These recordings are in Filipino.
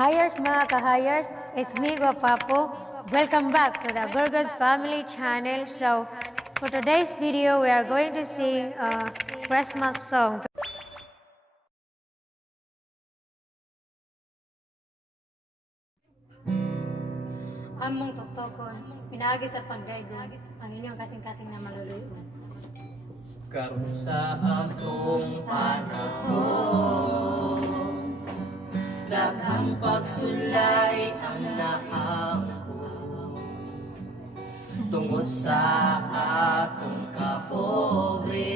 Hires mga ka-hires, it's me Guapapo. Welcome back to the Gorgos Family Channel. So, for today's video, we are going to sing a Christmas song. Among tutukon, pinagi sa pagdaygon, ang inyong kasing-kasing na maluluyon. Karon sa atong panahon, daghang pagsulay ang naangko tungod sa atong kapobre.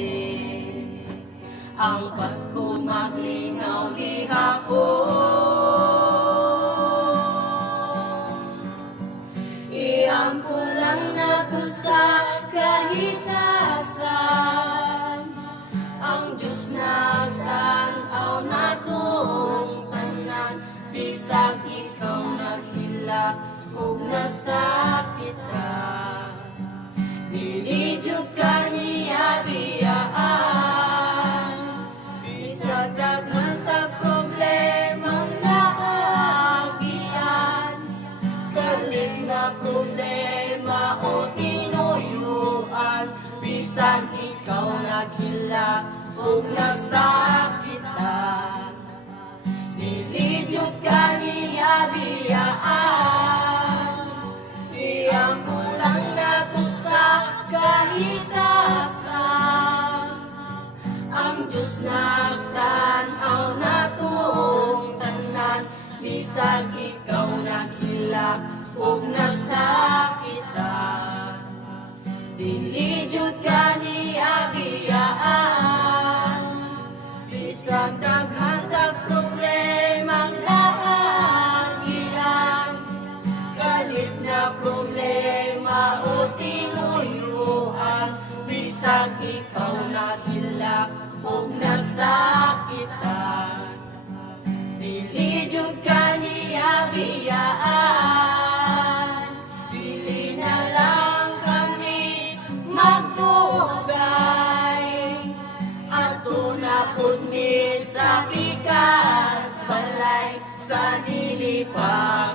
Ang Pasko maglingaw gihapon, iampo lang nato sa kahitasan. Ang Diyos nagtanaw natong tanan, bisag ikaw naghila ug nasakita. Dili jud ka niya biyaan, bisag daghan tag problemang naagian. Kalit na problema o tinuyuan, bisag ikaw naghila ug nasakitan. Dili jud ka niya biyaan, iampo lang nato sa kahitasan. Ang Diyos nagtanaw natong tanan, bisag ikaw naghila ug nasakitan. Dili jud ka niya biyaan, bisag daghan tag problemang naagian. Kalit na problema o tinuyuan, bisag ikaw naghila ug nasakitan. Dili jud ka niya biyaan, dili na lang kami magtugay. Ato na pud mi sa bigas balay, sa dili pa